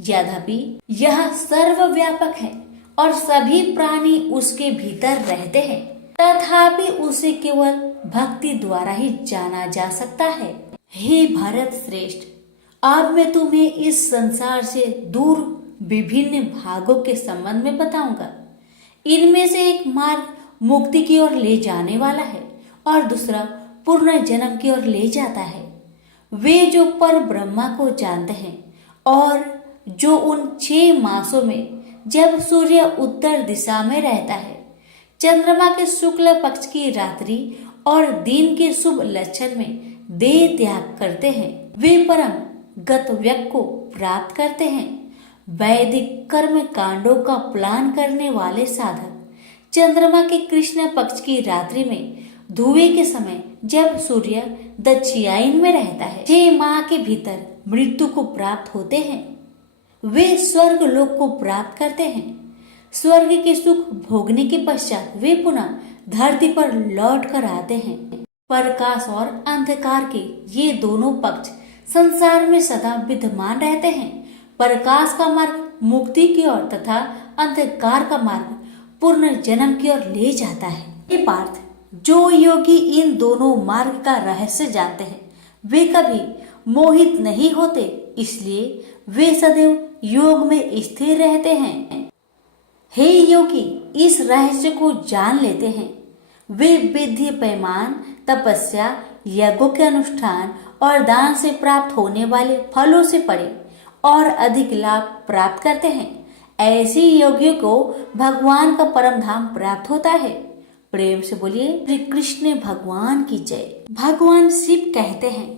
यद्यपि यह सर्वव्यापक है और सभी प्राणी उसके भीतर रहते हैं, तथापि उसे केवल भक्ति द्वारा ही जाना जा सकता है। हे भरत श्रेष्ठ, अब मैं तुम्हें इस संसार से दूर विभिन्न भागों के संबंध में बताऊंगा। इनमें से एक मार्ग मुक्ति की ओर ले जाने वाला है और दूसरा पूर्ण जन्म की ओर ले जाता है। वे जो पर ब्रह्मा को जानते हैं और जो उन 6 मासों में जब सूर्य उत्तर दिशा में रहता है, चंद्रमा के शुक्ल पक्ष की रात्रि और दिन के शुभ लक्षण में देह त्याग करते हैं, वे परम गतव्य को प्राप्त करते हैं। वैदिक कर्म कांडों का प्लान करने वाले साधक चंद्रमा के कृष्ण पक्ष की रात्रि में धुएं के समय जब सूर्य दक्षिणायन में रहता है, 6 माह के भीतर मृत्यु को प्राप्त होते हैं। वे स्वर्ग लोक को प्राप्त करते हैं। स्वर्ग के सुख भोगने के पश्चात वे पुनः धरती पर लौट कर आते हैं। प्रकाश और अंधकार के ये दोनों पक्ष संसार में सदा विद्यमान रहते हैं। प्रकाश का मार्ग मुक्ति की ओर तथा अंधकार का मार्ग पूर्ण जन्म की ओर ले जाता है। ये पार्थ, जो योगी इन दोनों मार्ग का रहस्य जानते हैं वे कभी मोहित नहीं होते, इसलिए वे सदैव योग में स्थिर रहते हैं। हे योगी, इस रहस्य को जान लेते हैं वे विधि पैमान तपस्या यज्ञों के अनुष्ठान और दान से प्राप्त होने वाले फलों से परे और अधिक लाभ प्राप्त करते हैं। ऐसे योगियों को भगवान का परम धाम प्राप्त होता है। प्रेम से बोलिए श्री कृष्ण भगवान की जय। भगवान शिव कहते हैं,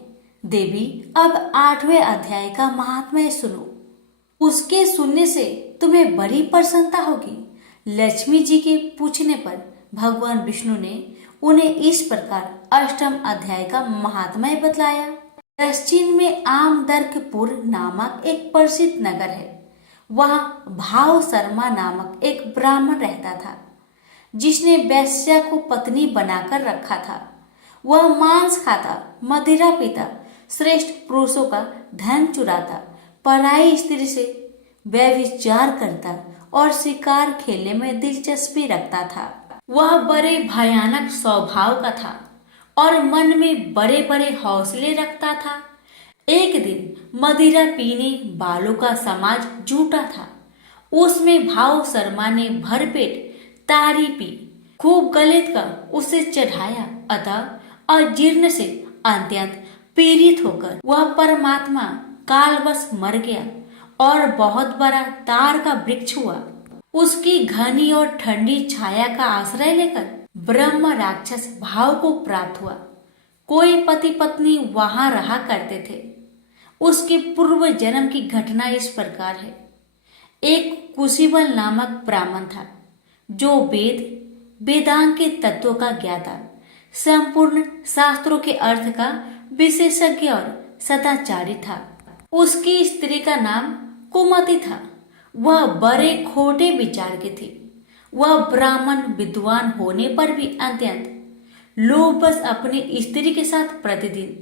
देवी अब 8वें अध्याय का महात्म्य सुनो। उसके सुनने से तुम्हें बड़ी प्रसन्नता होगी। लक्ष्मी जी के पूछने पर भगवान विष्णु ने उन्हें इस प्रकार 8वें अध्याय का महात्म्य बतलाया। दक्षिण में आमदर्कपुर नामक एक प्रसिद्ध नगर है। वहां भाव शर्मा नामक एक ब्राह्मण रहता था, जिसने वैश्या को पत्नी बनाकर रखा था। वह मांस खाता, मदिरा पीता, श्रेष्ठ पुरुषों का धन चुराता, पराई स्त्री से व्यभिचार करता और शिकार खेलने में दिलचस्पी रखता था। वह बड़े भयानक स्वभाव का था और मन में बड़े बड़े हौसले रखता था। एक दिन मदिरा पीने वालों का समाज जुटा था। उसमें भाव शर्मा ने भरपेट तारी पी, खूब गलित कर उसे चढ़ाया। अतः अजीर्ण से अत्यंत पीड़ित होकर वह परमात्मा कालवश मर गया और बहुत बड़ा तार का वृक्ष हुआ। उसकी घनी और ठंडी छाया का आश्रय लेकर ब्रह्म राक्षस भाव को प्राप्त हुआ। कोई पति पत्नी वहां रहा करते थे। उसके पूर्व जन्म की घटना इस प्रकार है। एक कुशीबल नामक ब्राह्मण था, जो वेदांग के तत्वों का ज्ञाता, संपूर्ण शास्त्रों के अर्थ का विशेषज्ञ और सदाचारी था। उसकी स्त्री का नाम कुमति था। वह बड़े खोटे विचार की थी। वह ब्राह्मण विद्वान होने पर भी अत्यंत लोभवश अपनी स्त्री के साथ प्रतिदिन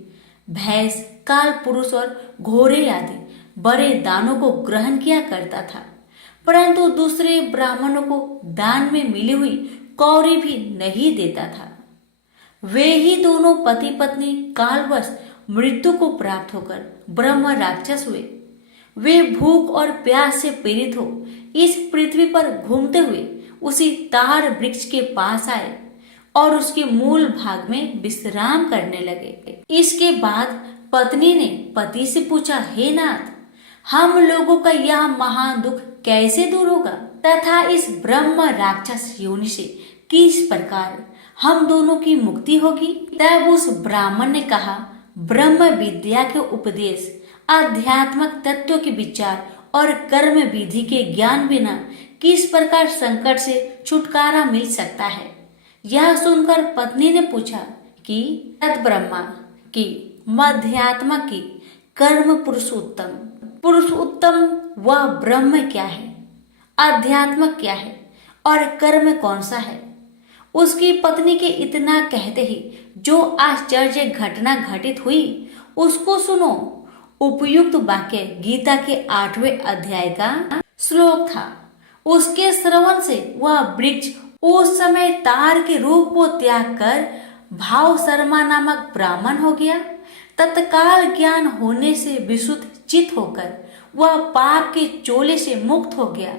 भैंस, काल पुरुष और घोड़े आदि बड़े दानों को ग्रहण किया करता था, परंतु दूसरे ब्राह्मणों को दान में मिली हुई कौड़ी भी नहीं देता था। वे ही दोनों पति पत्नी कालवश मृत्यु को प्राप्त होकर ब्रह्म राक्षस हुए। वे भूख और प्यास से पीड़ित हो इस पृथ्वी पर घूमते हुए उसी तार वृक्ष के पास आए और उसके मूल भाग में विश्राम करने लगे। इसके बाद पत्नी ने पति से पूछा, हे नाथ, हम लोगों का यह महान दुख कैसे दूर होगा तथा इस ब्रह्म राक्षस योनि से किस प्रकार हम दोनों की मुक्ति होगी? तब उस ब्राह्मण ने कहा, ब्रह्म विद्या के उपदेश, आध्यात्मिक तत्व के विचार और कर्म विधि के ज्ञान बिना किस प्रकार संकट से छुटकारा मिल सकता है। यह सुनकर पत्नी ने पूछा कि ब्रह्मा की मध्यात्मा की कर्म पुरुषोत्तम वह ब्रह्म क्या है, अध्यात्म क्या है और कर्म कौन सा है। उसकी पत्नी के इतना कहते ही जो आश्चर्य घटना घटित हुई उसको सुनो। उपयुक्त वाक्य गीता के 8वें अध्याय का श्लोक था। उसके श्रवण से वह वृक्ष उस समय तार के रूप को त्याग कर भाव शर्मा नामक ब्राह्मण हो गया। तत्काल ज्ञान होने से विशुद्ध चित होकर वह पाप के चोले से मुक्त हो गया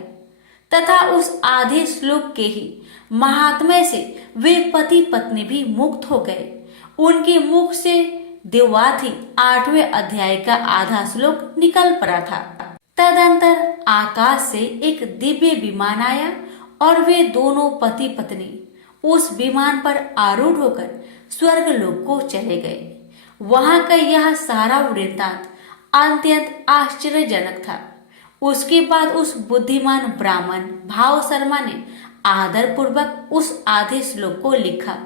तथा उस आधे श्लोक के ही महात्म्य से वे पति पत्नी भी मुक्त हो गए। उनके मुख से देवाथी 8वें अध्याय का आधा श्लोक निकल पड़ा था। तदंतर आकाश से एक दिव्य विमान आया और वे दोनों पति पत्नी उस विमान पर आरूढ़ होकर स्वर्ग लोक को चले गए। वहां का यह सारा वृत्तांत अत्यंत आश्चर्यजनक था। उसके बाद उस बुद्धिमान ब्राह्मण भाव शर्मा ने आदर पूर्वक उस आधे श्लोक को लिखा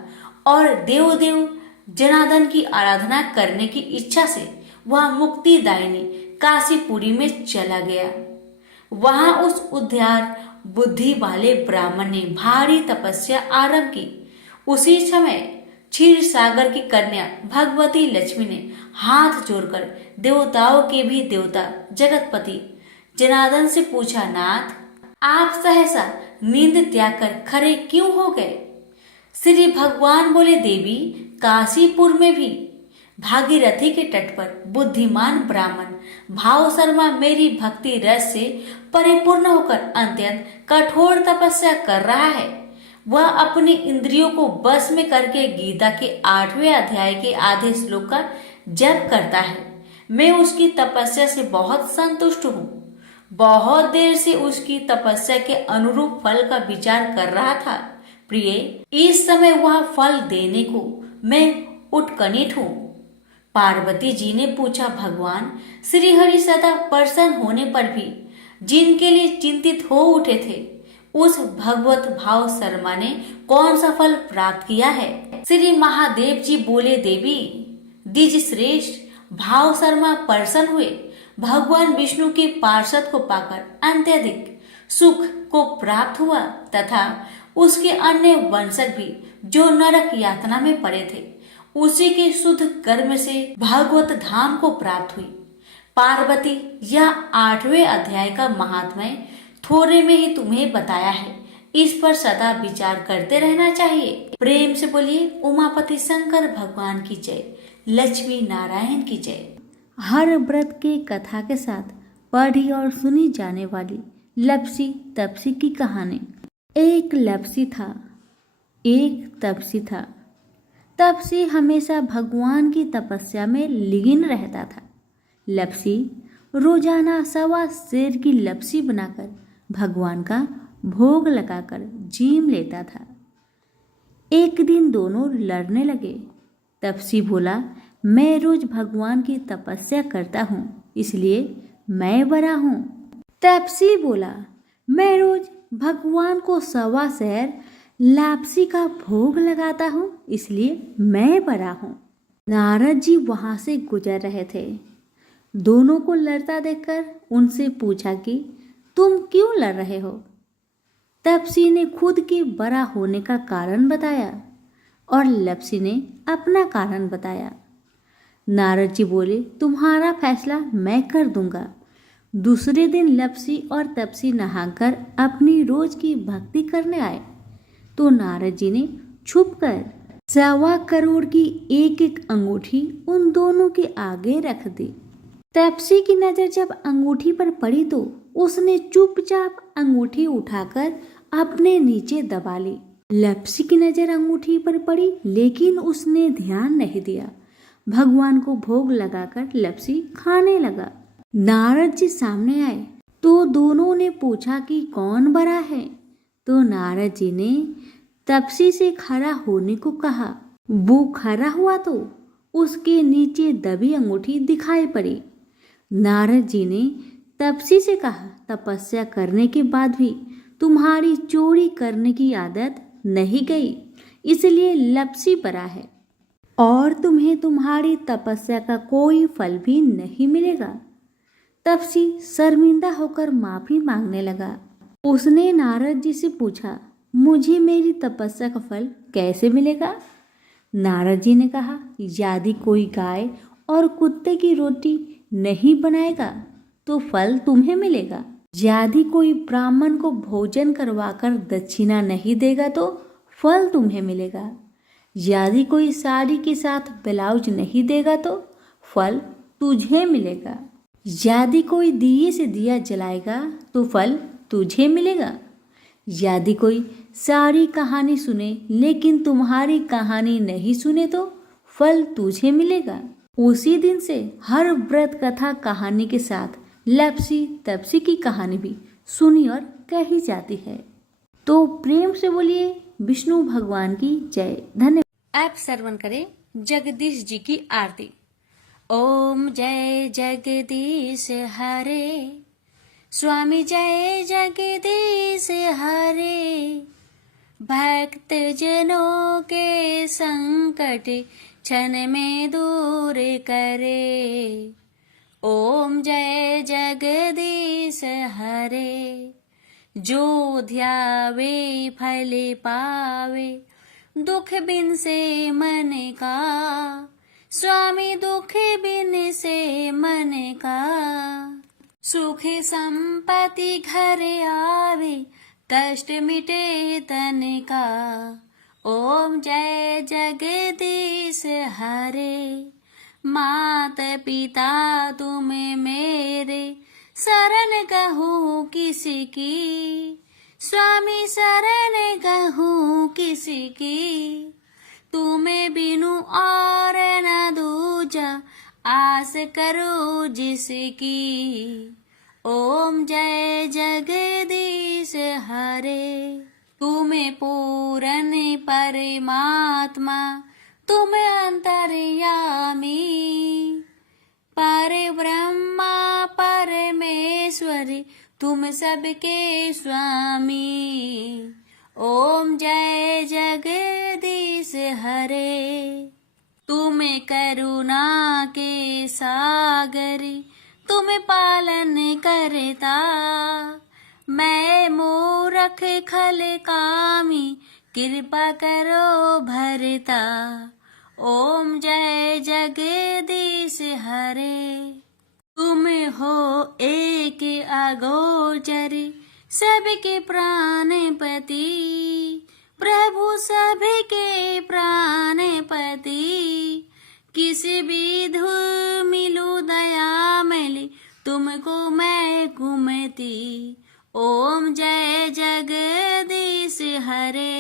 और देव जनार्दन की आराधना करने की इच्छा से वह मुक्तिदायिनी काशीपुरी में चला गया। वहां उस उद्धार बुद्धि वाले ब्राह्मण ने भारी तपस्या आरंभ की। उसी समय क्षीर सागर की कन्या भगवती लक्ष्मी ने हाथ जोड़कर देवताओं के भी देवता जगतपति जनार्दन से पूछा, नाथ आप सहसा नींद त्याग कर खड़े क्यों हो गए। श्री भगवान बोले, देवी काशीपुर में भी भागीरथी के तट पर बुद्धिमान ब्राह्मण भाव शर्मा मेरी भक्ति रस से परिपूर्ण होकर अत्यंत कठोर तपस्या कर रहा है। वह अपनी इंद्रियों को बस में करके गीता के 8वें अध्याय के आधे श्लोक का जप करता है। मैं उसकी तपस्या से बहुत संतुष्ट हूँ। बहुत देर से उसकी तपस्या के अनुरूप फल का विचार कर रहा था। प्रिय, इस समय वह फल देने को मैं उत्कंठित हूँ। पार्वती जी ने पूछा, भगवान श्री हरि सदा प्रसन्न होने पर भी जिनके लिए चिंतित हो उठे थे उस भगवत भाव शर्मा ने कौन सा फल प्राप्त किया है। श्री महादेव जी बोले, देवी द्विज श्रेष्ठ भाव शर्मा प्रसन्न हुए। भगवान विष्णु के पार्षद को पाकर अत्यधिक सुख को प्राप्त हुआ तथा उसके अन्य वंशज भी जो नरक यातना में पड़े थे उसी के शुद्ध कर्म से भागवत धाम को प्राप्त हुई। पार्वती, यह 8वें अध्याय का महात्म्य थोड़े में ही तुम्हें बताया है। इस पर सदा विचार करते रहना चाहिए। प्रेम से बोलिए उमापति शंकर भगवान की जय, लक्ष्मी नारायण की जय। हर व्रत के कथा के साथ पढ़ी और सुनी जाने वाली लपसी तपसी की कहानी। एक लपसी था, एक तपसी था। तपसी हमेशा भगवान की तपस्या में लीन रहता था। लपसी रोजाना 1.25 सेर की लपसी बनाकर भगवान का भोग लगाकर जीम लेता था। एक दिन दोनों लड़ने लगे। तपसी बोला, मैं रोज भगवान की तपस्या करता हूँ इसलिए मैं बड़ा हूँ। तपसी बोला, मैं रोज भगवान को 1.25 सेर लापसी का भोग लगाता हूँ इसलिए मैं बड़ा हूँ। नारद जी वहां से गुजर रहे थे। दोनों को लड़ता देखकर उनसे पूछा कि तुम क्यों लड़ रहे हो। तपसी ने खुद के बड़ा होने का कारण बताया और लपसी ने अपना कारण बताया। नारद जी बोले, तुम्हारा फैसला मैं कर दूंगा। दूसरे दिन लपसी और तपसी नहाकर अपनी रोज की भक्ति करने आए तो नारद जी ने छुपकर 1.25 करोड़ की एक अंगूठी उन दोनों के आगे रख दी। तपसी की नजर जब अंगूठी पर पड़ी तो उसने चुपचाप अंगूठी उठाकर अपने नीचे दबा ली। लपसी की नजर अंगूठी पर पड़ी लेकिन उसने ध्यान नहीं दिया। भगवान को भोग लगाकर लपसी खाने लगा। नारद जी सामने आए तो दोनों ने पूछा कि कौन बड़ा है। तो नारद जी ने तपसी से खड़ा होने को कहा। वो खड़ा हुआ तो उसके नीचे दबी अंगूठी दिखाई पड़ी। नारद जी ने तपसी से कहा, तपस्या करने के बाद भी तुम्हारी चोरी करने की आदत नहीं गई, इसलिए लपसी पड़ा है और तुम्हें तुम्हारी तपस्या का कोई फल भी नहीं मिलेगा। तपसी शर्मिंदा होकर माफी मांगने लगा। उसने नारद जी से पूछा, मुझे मेरी तपस्या का फल कैसे मिलेगा? नारद जी ने कहा, यदि कोई गाय और कुत्ते की रोटी नहीं बनाएगा तो फल तुम्हें मिलेगा। यदि कोई ब्राह्मण को भोजन करवाकर दक्षिणा नहीं देगा तो फल तुम्हें मिलेगा। यदि कोई साड़ी के साथ ब्लाउज नहीं देगा तो फल तुझे मिलेगा। यदि कोई दिए से दिया जलाएगा तो फल तुझे मिलेगा। यदि कोई सारी कहानी सुने लेकिन तुम्हारी कहानी नहीं सुने तो फल तुझे मिलेगा। उसी दिन से हर व्रत कथा कहानी के साथ लपसी तपसी की कहानी भी सुनी और कही जाती है। तो प्रेम से बोलिए विष्णु भगवान की जय। धन्यवाद। आप श्रवण करें जगदीश जी की आरती। ओम जय जगदीश हरे, स्वामी जय जगदीश हरे। भक्त जनों के संकट क्षण में दूर करे। ओम जय जगदीश हरे। जो ध्यावे फल पावे, दुख बिन से मन का। स्वामी दुख बिन से मन का। सुख संपत्ति घर आवे, कष्ट मिटे तन का। ओम जय जगदीश हरे। मात पिता तुम मेरे, शरण कहूँ किसकी। स्वामी शरण कहूँ किसकी। तुम्हें बिनु और न दूजा, आस करो जिसकी। ओम जय जगदीश हरे। तुम्हें पूरन परमात्मा, तुम अंतर्यामी। पर ब्रह्मा परमेश्वरी, तुम सबके स्वामी। ओम जय जगदीश हरे। तुम करुणा के सागरी, तुम पालन करता। मैं मूरख खल कामी, कृपा करो भरता। ओम जय जगदीश हरे। तुम हो एक अगोचरी, सबके प्राणपति। प्रभु सबके प्राणपति। किस विधु मिलू दया मिली, तुमको मैं कुमति। ओम जय जगदीश हरे।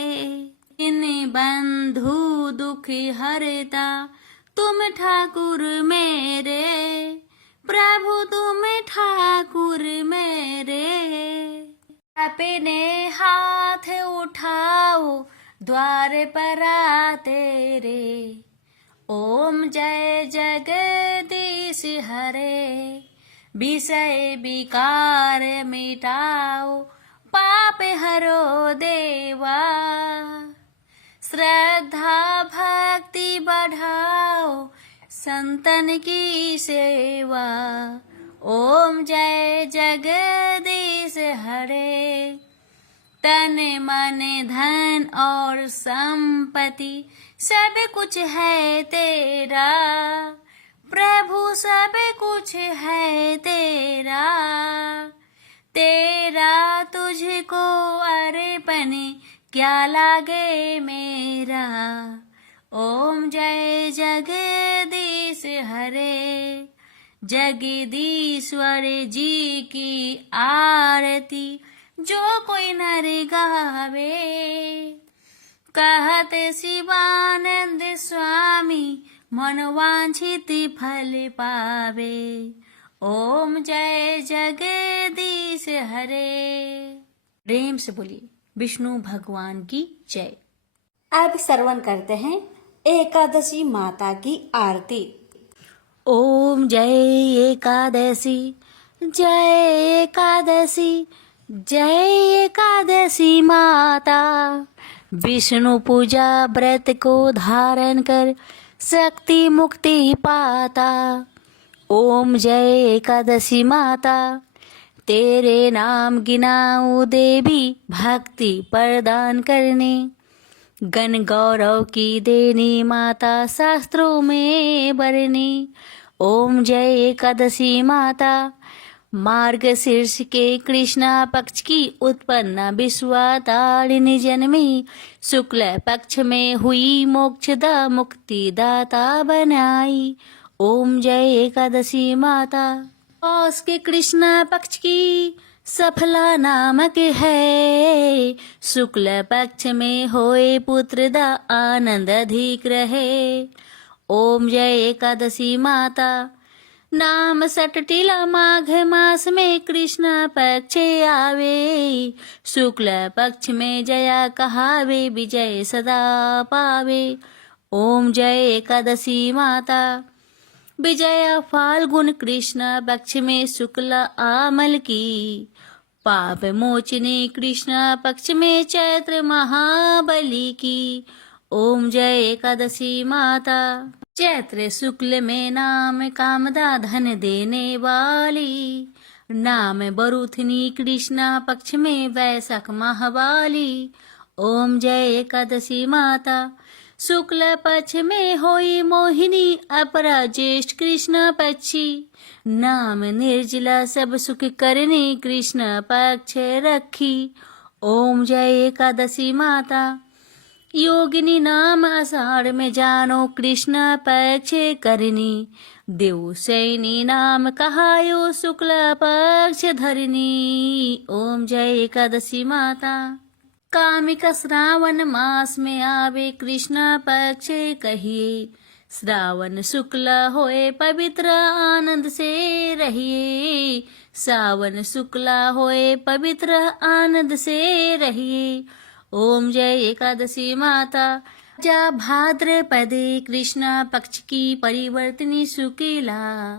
इन बंधु दुख हरता, तुम ठाकुर मेरे। प्रभु तुम ठाकुर मेरे। अपने हाथ उठाओ, द्वार पर तेरे। ओम जय जगदीश हरे। विषय विकार मिटाओ, पाप हरो देवा। श्रद्धा भक्ति बढ़ाओ, संतन की सेवा। ओम जय जगदीश हरे। तन मन धन और संपत्ति, सब कुछ है तेरा। प्रभु सब कुछ है तेरा। तेरा तुझको अर्पण, क्या लागे मेरा। ओम जय जगदीश हरे। जगदीश्वर जी की आरती, जो कोई नर गावे। कहत शिवानंद स्वामी, मनोवांछित फल पावे। ओम जय जगदीश हरे। प्रेम से बोलिए विष्णु भगवान की जय। अब श्रवण करते हैं एकादशी माता की आरती। ओम जय एकादशी, जय एकादशी, जय एकादशी माता। विष्णु पूजा व्रत को धारण कर शक्ति मुक्ति पाता। ओम जय एकादशी माता, तेरे नाम गिनाऊं देवी, भक्ति प्रदान करने। गण गौरव की देनी माता, शास्त्रों में बरनी। ओम जय एकादशी माता, मार्गशीर्ष के कृष्णा पक्ष की उत्पन्ना विश्वातारिणी जन्मी। शुक्ल पक्ष में हुई मोक्षदा मुक्तिदाता बनाई। ओम जय एकादशी माता, पौष के कृष्णा पक्ष की सफला नामक है। शुक्ल पक्ष में होए पुत्र दा आनंद अधिक रहे। ओम जय एकादशी माता, नाम सटटिला माघ मास में कृष्ण पक्ष आवे। शुक्ल पक्ष में जया कहावे, विजय सदा पावे। ओम जय एकादशी माता, विजया फाल्गुन कृष्ण पक्ष में शुक्ल आमल की। पाप मोचनी कृष्ण पक्ष में चैत्र महाबली की। ओम जय एकादशी माता, चैत्र शुक्ल में नाम कामदा धन देने वाली। नाम बरुथनी कृष्ण पक्ष में वैशाख महावाली। ओम जय एकादशी माता, शुक्ल पक्ष में होई मोहिनी, अपरा ज्येष्ठ कृष्ण पक्षी। नाम निर्जला सब सुख करने कृष्ण पक्ष रखी। ओम जय एकादशी माता, योगिनी नाम आषाढ़ में जानो कृष्ण पक्ष करनी। देव सैनी नाम कहायो शुक्ल पक्ष धरनी। ओम जय एकादशी माता, कामिक श्रावण मास में आवे कृष्ण पक्ष कहिए। श्रावण शुक्ल होए पवित्र आनंद से रहिए। सावन शुक्ल होए पवित्र आनंद से रहिए। ओम जय एकादशी माता, जा भाद्रपदे कृष्ण पक्ष की परिवर्तनी शुक्ला।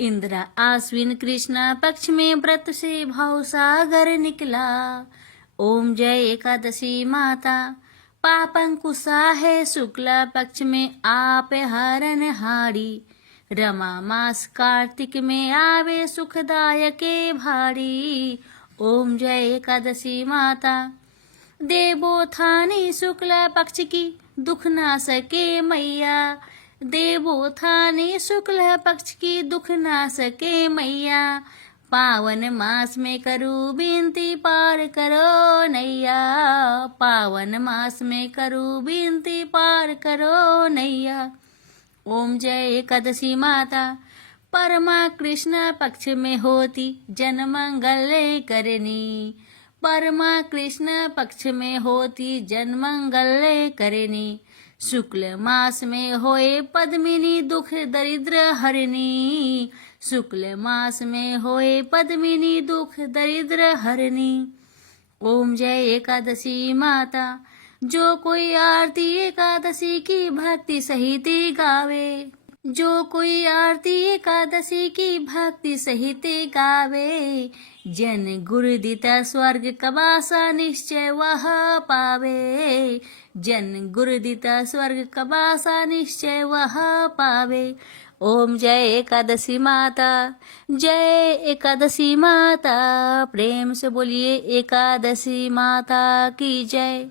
इंद्रा आश्विन कृष्ण पक्ष में व्रत से भाव सागर निकला। ओम जय एकादशी माता, पापंकुशा है शुक्ला पक्ष में आप हरण हारी। रमा मास कार्तिक में आवे सुखदायक भारी। ओम जय एकादशी माता, देवोत्थानी शुक्ल पक्ष की दुख ना सके मैया। देवोत्थानी शुक्ल पक्ष की दुख ना सके मैया। पावन मास में करूँ विनती पार करो नैया। पावन मास में करूँ विनती पार करो नैया। ओम जय एकादशी माता, परमा कृष्ण पक्ष में होती जन मंगल करनी। परमा कृष्ण पक्ष में होती जन मंगल करनी। शुक्ल मास में होए पद्मिनी दुख दरिद्र हरनी। शुक्ल मास में होए पद्मिनी दुख दरिद्र हरनी। ओम जय एकादशी माता, जो कोई आरती एकादशी की भक्ति सहित गावे। जो कोई आरती एकादशी की भक्ति सहित गावे। जन गुरु दिता स्वर्ग कबासा निश्चय वह पावे। जन गुरु दिता स्वर्ग कबासा निश्चय वह पावे। ओम जय एकादशी माता, जय एकादशी माता। प्रेम से बोलिए एकादशी माता की जय।